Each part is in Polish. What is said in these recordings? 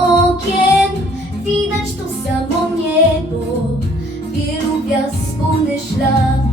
okien widać to samo niebo, wielu gwiazd wspólny szlak.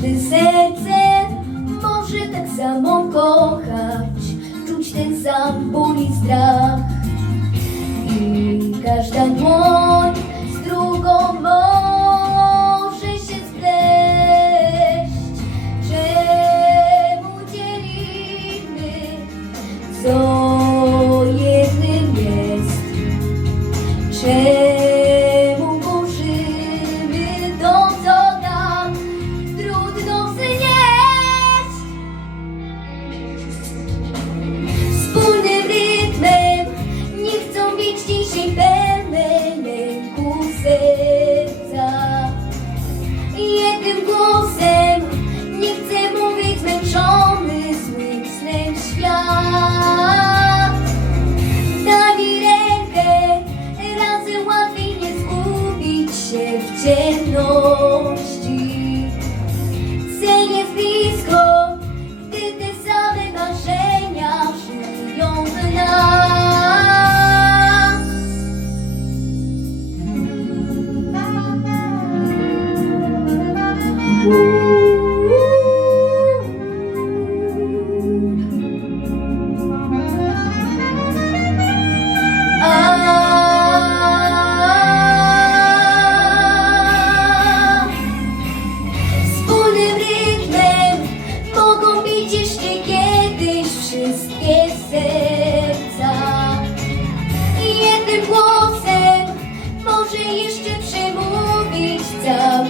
Każde serce może tak samo kochać, czuć ten sam ból i strach. I każda dłoń z drugą może się spleść. Czemu dzielimy? Co rose to ще примовість, ця.